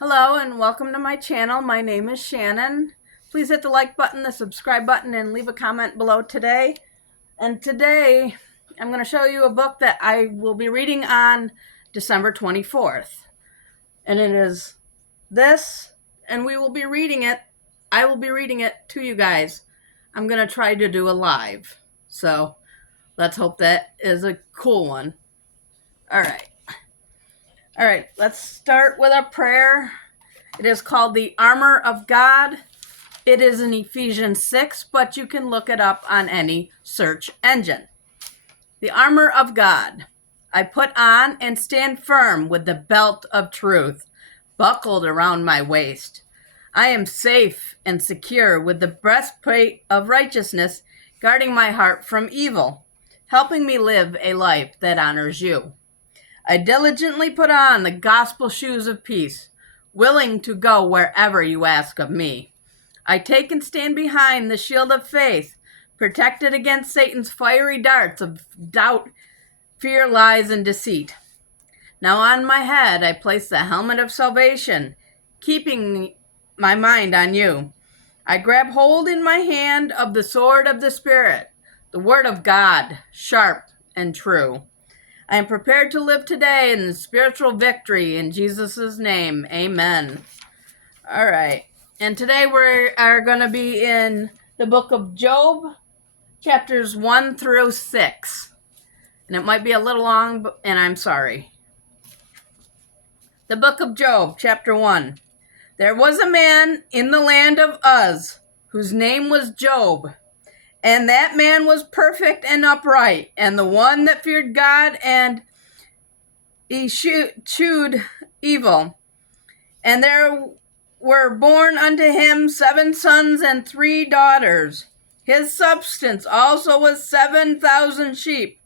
Hello and welcome to my channel. My name is Shannon. Please hit the like button, the subscribe button, and leave a comment below today. And today I'm going to show you a book that I will be reading on December 24th. And it is this, and we will be reading it. I will be reading it to you guys. I'm going to try to do a live. So let's hope that is a cool one. All right, let's start with a prayer. It is called The Armor of God. It is in Ephesians 6, but you can look it up on any search engine. The armor of God. I put on and stand firm with the belt of truth buckled around my waist. I am safe and secure with the breastplate of righteousness guarding my heart from evil, helping me live a life that honors you. I diligently put on the gospel shoes of peace, willing to go wherever you ask of me. I take and stand behind the shield of faith, protected against Satan's fiery darts of doubt, fear, lies, and deceit. Now on my head I place the helmet of salvation, keeping my mind on you. I grab hold in my hand of the sword of the Spirit, the word of God, sharp and true. I am prepared to live today in spiritual victory in Jesus' name. Amen. All right. And today we are going to be in the book of Job, chapters 1 through 6. And it might be a little long, and I'm sorry. The book of Job, chapter 1. There was a man in the land of Uz, whose name was Job. And that man was perfect and upright, and the one that feared God and eschewed evil. And there were born unto him 7 sons and 3 daughters. His substance also was 7,000 sheep,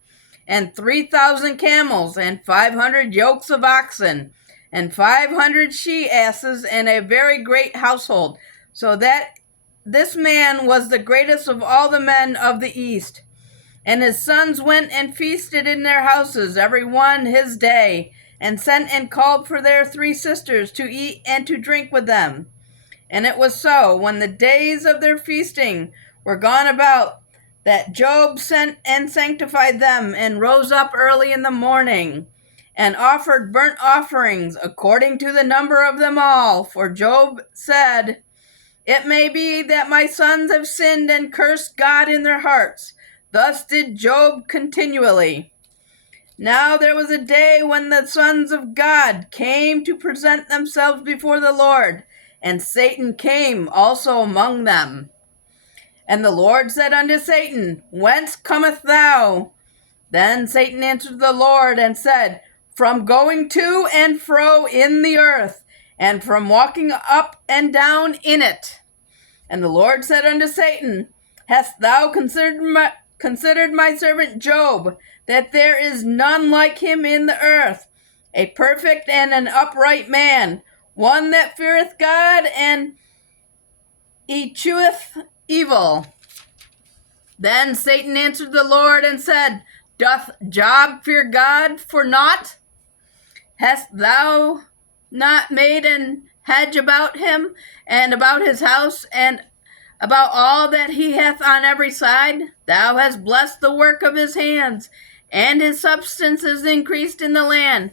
and 3,000 camels, and 500 yokes of oxen, and 500 she-asses, and a very great household, so that this man was the greatest of all the men of the East. And his sons went and feasted in their houses, every one his day, and sent and called for their 3 sisters to eat and to drink with them. And it was so, when the days of their feasting were gone about, that Job sent and sanctified them, and rose up early in the morning, and offered burnt offerings according to the number of them all. For Job said, It may be that my sons have sinned and cursed God in their hearts. Thus did Job continually. Now there was a day when the sons of God came to present themselves before the Lord, and Satan came also among them. And the Lord said unto Satan, Whence comest thou? Then Satan answered the Lord and said, From going to and fro in the earth, and from walking up and down in it. And the Lord said unto Satan, Hast thou considered my servant Job, that there is none like him in the earth, a perfect and an upright man, one that feareth God and escheweth evil? Then Satan answered the Lord and said, Doth Job fear God for naught? Hast thou not made an hedge about him, and about his house, and about all that he hath on every side? Thou hast blessed the work of his hands, and his substance is increased in the land.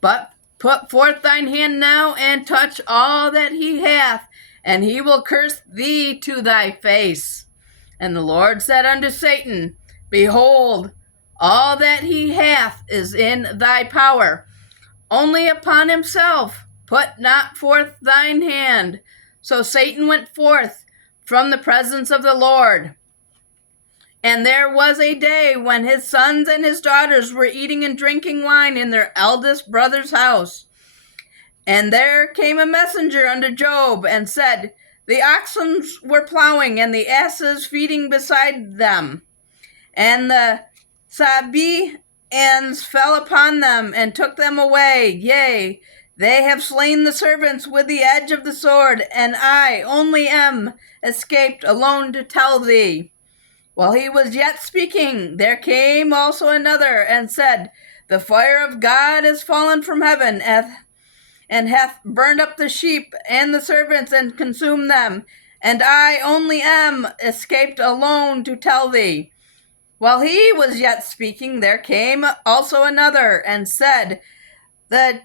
But put forth thine hand now, and touch all that he hath, and he will curse thee to thy face. And the Lord said unto Satan, Behold, all that he hath is in thy power. Only upon himself put not forth thine hand. So Satan went forth from the presence of the Lord. And there was a day when his sons and his daughters were eating and drinking wine in their eldest brother's house. And there came a messenger unto Job, and said, The oxen were plowing, and the asses feeding beside them. And the Sabaeans fell upon them, and took them away. Yea, they have slain the servants with the edge of the sword, and I only am escaped alone to tell thee. While he was yet speaking, there came also another, and said, The fire of God is fallen from heaven, and hath burned up the sheep and the servants, and consumed them. And I only am escaped alone to tell thee. While he was yet speaking, there came also another, and said, The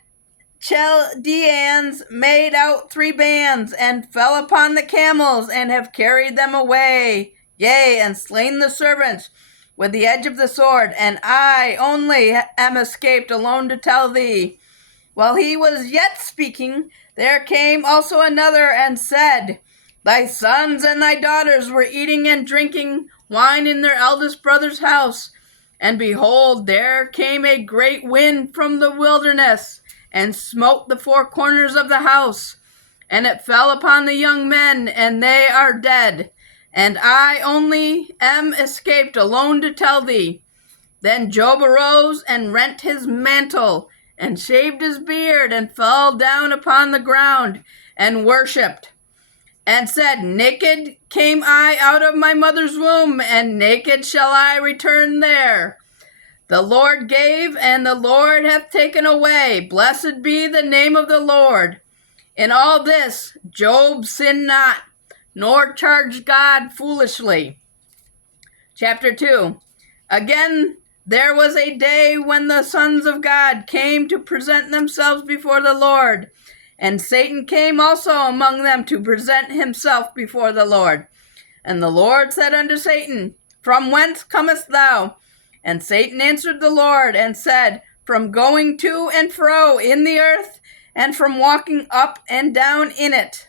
Chaldeans made out 3 bands, and fell upon the camels, and have carried them away, yea, and slain the servants with the edge of the sword, and I only am escaped alone to tell thee. While he was yet speaking, there came also another, and said, Thy sons and thy daughters were eating and drinking wine in their eldest brother's house. And behold, there came a great wind from the wilderness, and smote the 4 corners of the house. And it fell upon the young men, and they are dead. And I only am escaped alone to tell thee. Then Job arose and rent his mantle, and shaved his beard, and fell down upon the ground, and worshipped, and said, Naked came I out of my mother's womb, and naked shall I return there. The Lord gave, and the Lord hath taken away. Blessed be the name of the Lord. In all this Job sinned not, nor charged God foolishly. Chapter 2. Again, there was a day when the sons of God came to present themselves before the Lord, and Satan came also among them to present himself before the Lord. And the Lord said unto Satan, From whence comest thou? And Satan answered the Lord, and said, From going to and fro in the earth, and from walking up and down in it.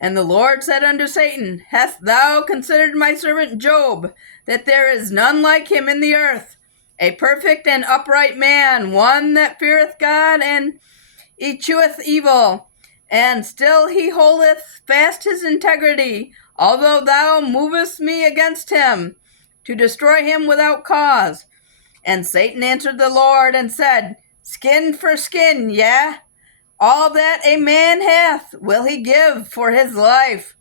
And the Lord said unto Satan, Hast thou considered my servant Job, that there is none like him in the earth, a perfect and upright man, one that feareth God, and escheweth evil, and still he holdeth fast his integrity, although thou movest me against him, to destroy him without cause. And Satan answered the Lord, and said, Skin for skin, yea, all that a man hath will he give for his life.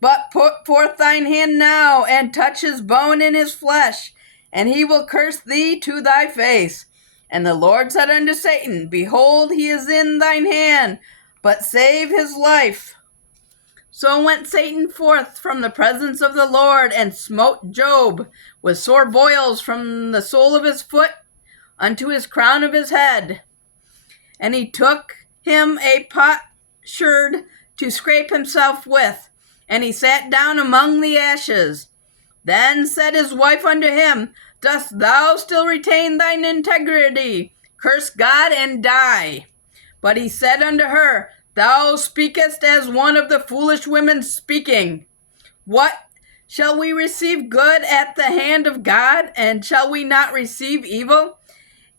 But put forth thine hand now, and touch his bone and his flesh, and he will curse thee to thy face. And the Lord said unto Satan, Behold, he is in thine hand, but save his life. So went Satan forth from the presence of the Lord, and smote Job with sore boils from the sole of his foot unto his crown of his head. And he took him a potsherd to scrape himself with, and he sat down among the ashes. Then said his wife unto him, Dost thou still retain thine integrity? Curse God and die. But he said unto her, Thou speakest as one of the foolish women speaking. What? Shall we receive good at the hand of God, and shall we not receive evil?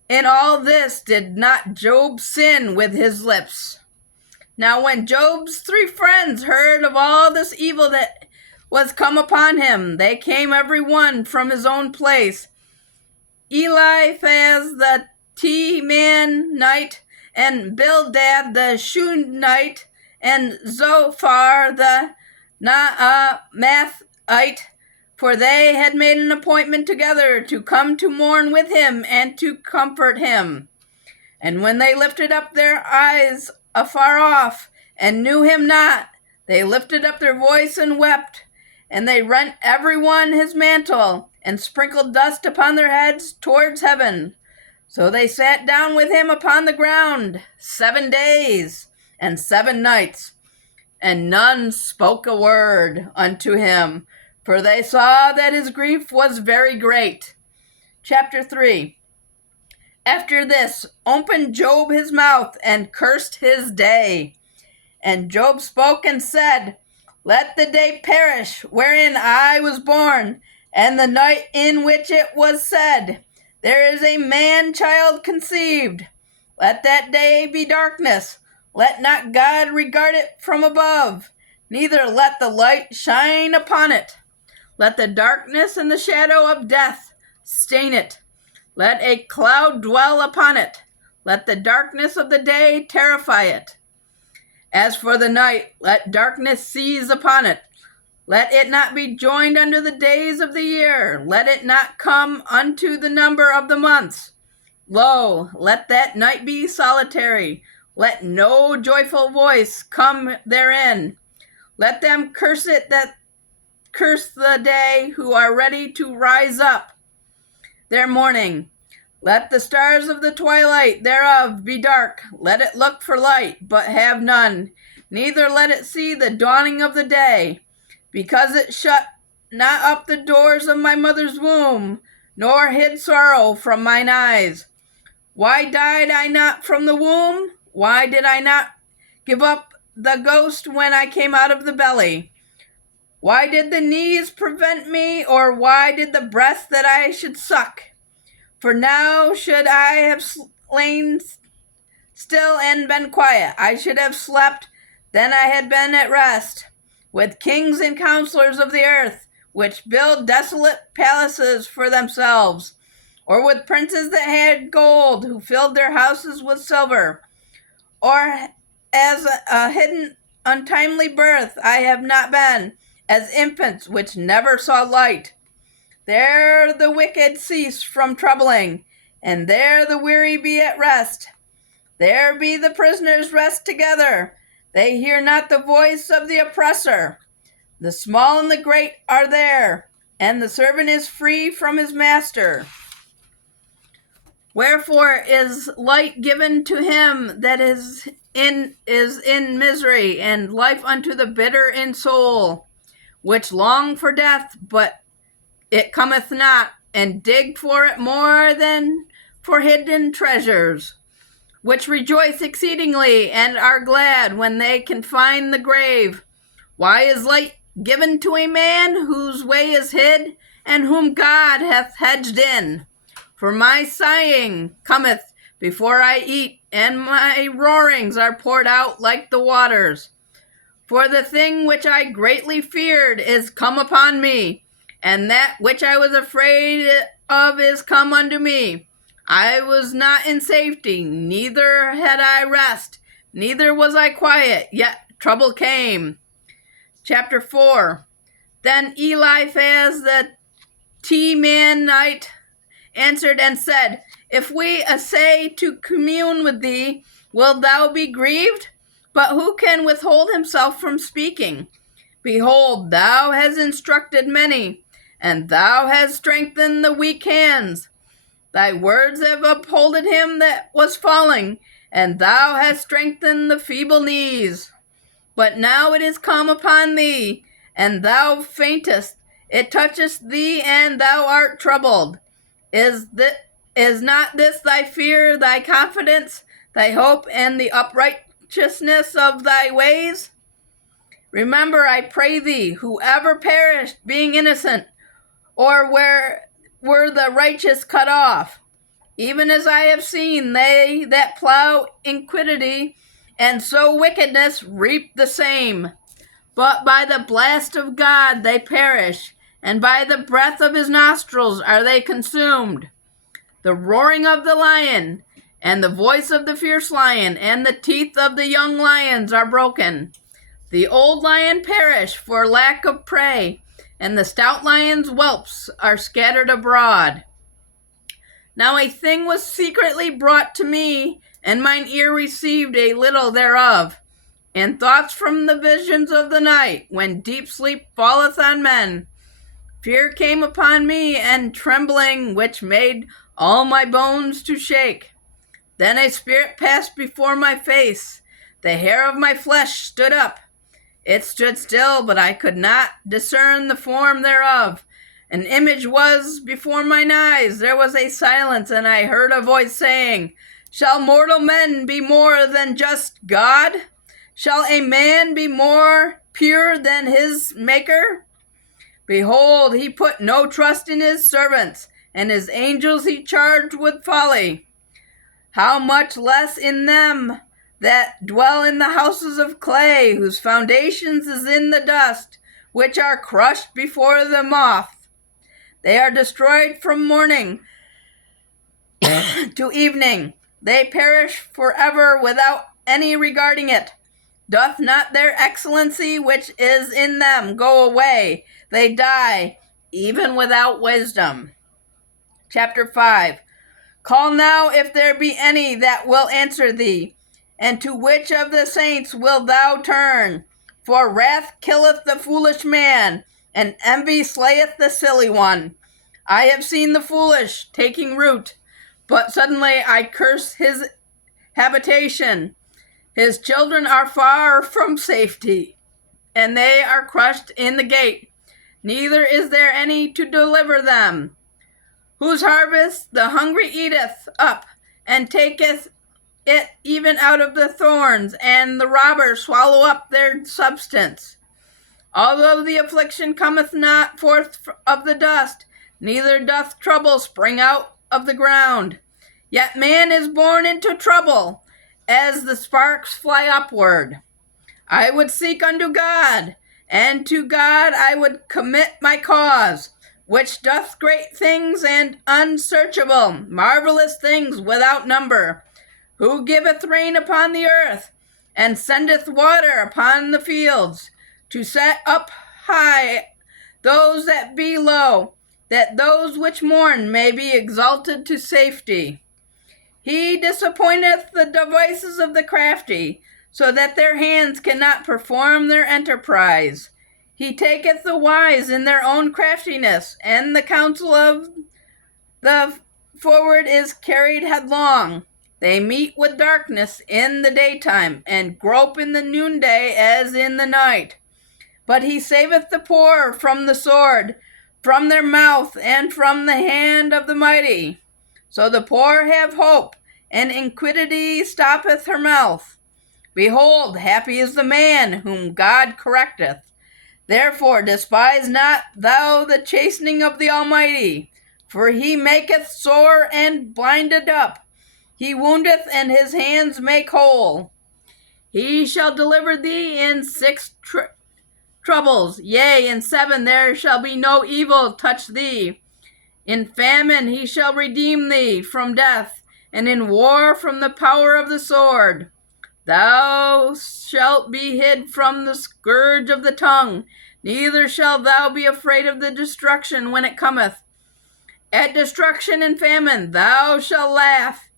In all this did not Job sin with his lips. Now when Job's 3 friends heard of all this evil that was come upon him, they came every one from his own place. Eliphaz the Temanite, and Bildad the Shunammite, and Zophar the Naamathite, for they had made an appointment together to come to mourn with him and to comfort him. And when they lifted up their eyes afar off, and knew him not, they lifted up their voice and wept. And they rent every one his mantle, and sprinkled dust upon their heads towards heaven. So they sat down with him upon the ground 7 days and 7 nights, and none spoke a word unto him, for they saw that his grief was very great. Chapter 3. After this opened Job his mouth, and cursed his day. And Job spoke and said, Let the day perish wherein I was born, and the night in which it was said, There is a man-child conceived. Let that day be darkness. Let not God regard it from above, neither let the light shine upon it. Let the darkness and the shadow of death stain it. Let a cloud dwell upon it. Let the darkness of the day terrify it. As for the night, let darkness seize upon it. Let it not be joined unto the days of the year. Let it not come unto the number of the months. Lo, let that night be solitary. Let no joyful voice come therein. Let them curse it that curse the day who are ready to rise up their morning. Let the stars of the twilight thereof be dark. Let it look for light, but have none. Neither let it see the dawning of the day, because it shut not up the doors of my mother's womb, nor hid sorrow from mine eyes. Why died I not from the womb? Why did I not give up the ghost when I came out of the belly? Why did the knees prevent me, or why did the breast that I should suck? For now should I have lain still and been quiet. I should have slept, then I had been at rest, with kings and counselors of the earth, which build desolate palaces for themselves, or with princes that had gold, who filled their houses with silver, or as a hidden untimely birth I have not been, as infants which never saw light. There the wicked cease from troubling, and there the weary be at rest. There be the prisoners rest together. They hear not the voice of the oppressor. The small and the great are there, and the servant is free from his master. Wherefore is light given to him that is in misery, and life unto the bitter in soul, which long for death, but it cometh not, and dig for it more than for hidden treasures, which rejoice exceedingly, and are glad when they can find the grave. Why is light given to a man whose way is hid, and whom God hath hedged in? For my sighing cometh before I eat, and my roarings are poured out like the waters. For the thing which I greatly feared is come upon me, and that which I was afraid of is come unto me. I was not in safety, neither had I rest, neither was I quiet, yet trouble came. Chapter 4. Then Eliphaz the Temanite answered and said, If we essay to commune with thee, wilt thou be grieved? But who can withhold himself from speaking? Behold, thou hast instructed many, and thou hast strengthened the weak hands. Thy words have upholded him that was falling, and thou hast strengthened the feeble knees. But now it is come upon thee, and thou faintest. It toucheth thee, and thou art troubled. Is not this thy fear, thy confidence, thy hope, and the uprightness of thy ways? Remember, I pray thee, whoever perished, being innocent, or where were the righteous cut off? Even as I have seen, they that plow iniquity and sow wickedness reap the same. But by the blast of God they perish, and by the breath of his nostrils are they consumed. The roaring of the lion, and the voice of the fierce lion, and the teeth of the young lions are broken. The old lion perish for lack of prey, and the stout lion's whelps are scattered abroad. Now a thing was secretly brought to me, and mine ear received a little thereof. And thoughts from the visions of the night, when deep sleep falleth on men. Fear came upon me, and trembling, which made all my bones to shake. Then a spirit passed before my face. The hair of my flesh stood up. It stood still, but I could not discern the form thereof. An image was before mine eyes. There was a silence, and I heard a voice saying, Shall mortal men be more than just God? Shall a man be more pure than his Maker? Behold, he put no trust in his servants, and his angels he charged with folly. How much less in them that dwell in the houses of clay, whose foundations is in the dust, which are crushed before the moth. They are destroyed from morning to evening. They perish forever without any regarding it. Doth not their excellency which is in them go away? They die, even without wisdom. Chapter 5. Call now if there be any that will answer thee. And to which of the saints wilt thou turn? For wrath killeth the foolish man, and envy slayeth the silly one. I have seen the foolish taking root, but suddenly I curse his habitation. His children are far from safety, and they are crushed in the gate. Neither is there any to deliver them. Whose harvest the hungry eateth up, and taketh it even out of the thorns, and the robbers swallow up their substance. Although the affliction cometh not forth of the dust, neither doth trouble spring out of the ground. Yet man is born into trouble, as the sparks fly upward. I would seek unto God, and to God I would commit my cause, which doth great things and unsearchable, marvelous things without number, who giveth rain upon the earth, and sendeth water upon the fields, to set up high those that be low, that those which mourn may be exalted to safety. He disappointeth the devices of the crafty, so that their hands cannot perform their enterprise. He taketh the wise in their own craftiness, and the counsel of the forward is carried headlong. They meet with darkness in the daytime, and grope in the noonday as in the night. But he saveth the poor from the sword, from their mouth, and from the hand of the mighty. So the poor have hope, and iniquity stoppeth her mouth. Behold, happy is the man whom God correcteth. Therefore despise not thou the chastening of the Almighty, for he maketh sore and blinded up. He woundeth, and his hands make whole. He shall deliver thee in 6 troubles, yea, in 7 there shall be no evil touch thee. In famine he shall redeem thee from death, and in war from the power of the sword. Thou shalt be hid from the scourge of the tongue, neither shalt thou be afraid of the destruction when it cometh. At destruction and famine thou shalt laugh,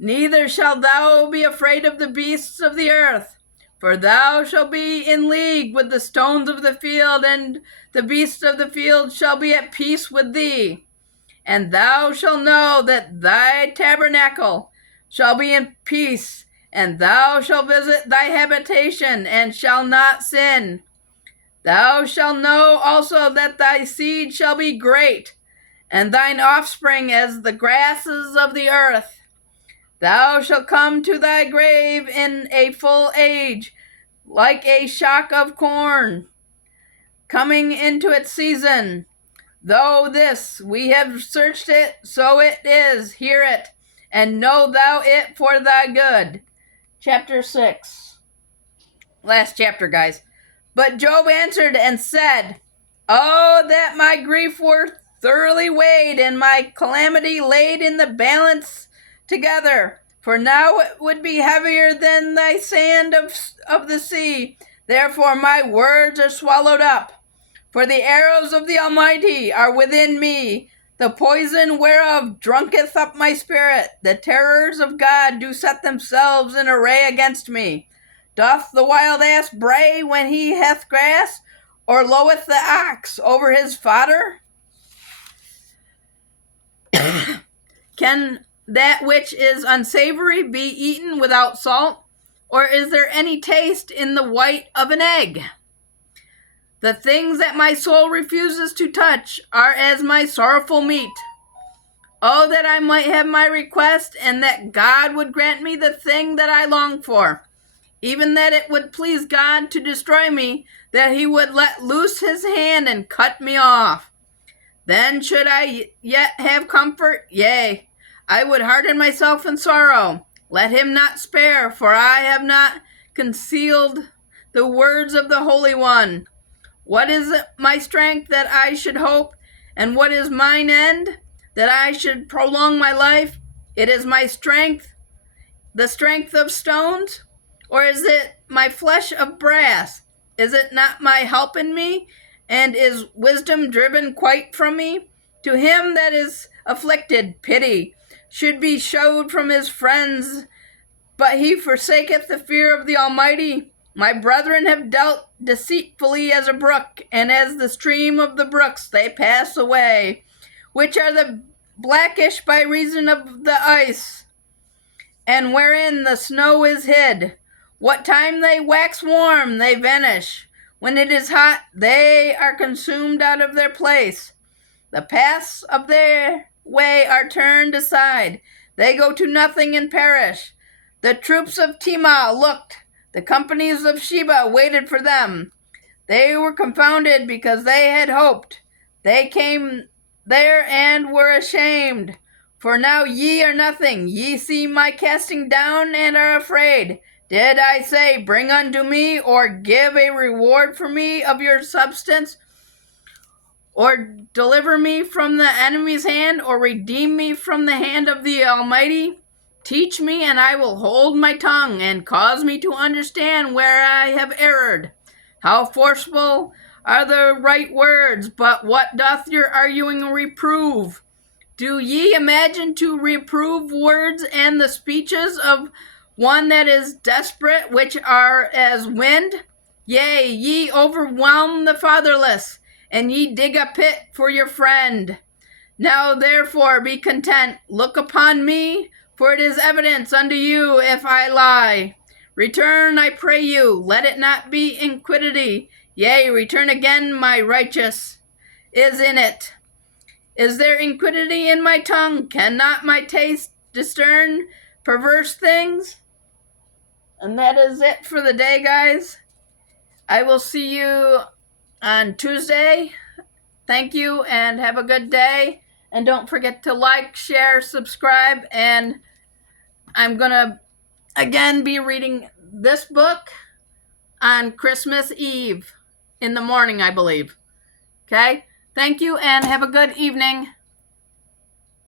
neither shalt thou be afraid of the beasts of the earth. For thou shalt be in league with the stones of the field, and the beasts of the field shall be at peace with thee. And thou shalt know that thy tabernacle shall be in peace, and thou shalt visit thy habitation, and shall not sin. Thou shalt know also that thy seed shall be great, and thine offspring as the grasses of the earth. Thou shalt come to thy grave in a full age, like a shock of corn, coming into its season. Though this we have searched it, so it is, hear it, and know thou it for thy good. Chapter 6. Last chapter, guys. But Job answered and said, Oh, that my grief were thoroughly weighed, and my calamity laid in the balance together. For now it would be heavier than the sand of the sea. Therefore my words are swallowed up. For the arrows of the Almighty are within me, the poison whereof drunketh up my spirit. The terrors of God do set themselves in array against me. Doth the wild ass bray when he hath grass, or loweth the ox over his fodder? Can that which is unsavory be eaten without salt? Or is there any taste in the white of an egg? The things that my soul refuses to touch are as my sorrowful meat. Oh, that I might have my request, and that God would grant me the thing that I long for. Even that it would please God to destroy me, that he would let loose his hand and cut me off. Then should I yet have comfort? Yea, I would harden myself in sorrow. Let him not spare, for I have not concealed the words of the Holy One. What is my strength that I should hope? And what is mine end? That I should prolong my life? It is my strength, the strength of stones? Or is it my flesh of brass? Is it not my help in me? And is wisdom driven quite from me? To him that is afflicted, pity should be showed from his friends, But he forsaketh the fear of the Almighty. My brethren have dealt deceitfully as a brook, and as the stream of the brooks they pass away, which are the blackish by reason of the ice, and wherein the snow is hid. What time they wax warm, they vanish. When it is hot, they are consumed out of their place. The paths of their way are turned aside. They go to nothing and perish. The troops of Tema looked. The companies of Sheba waited for them. They were confounded because they had hoped. They came there and were ashamed. For now ye are nothing. Ye see my casting down and are afraid. Did I say, bring unto me, or give a reward for me of your substance, or deliver me from the enemy's hand, or redeem me from the hand of the Almighty? Teach me, and I will hold my tongue, and cause me to understand where I have erred. How forcible are the right words, but what doth your arguing reprove? Do ye imagine to reprove words and the speeches of one that is desperate, which are as wind? Yea, ye overwhelm the fatherless, and ye dig a pit for your friend. Now therefore be content, look upon me, for it is evidence unto you if I lie. Return, I pray you, let it not be iniquity. Yea, return again, my righteous is in it. Is there iniquity in my tongue? Cannot my taste discern perverse things? And that is it for the day, guys. I will see you on Tuesday. Thank you, and have a good day. And don't forget to like, share, subscribe. And I'm going to, again, be reading this book on Christmas Eve in the morning, I believe. Okay? Thank you, and have a good evening.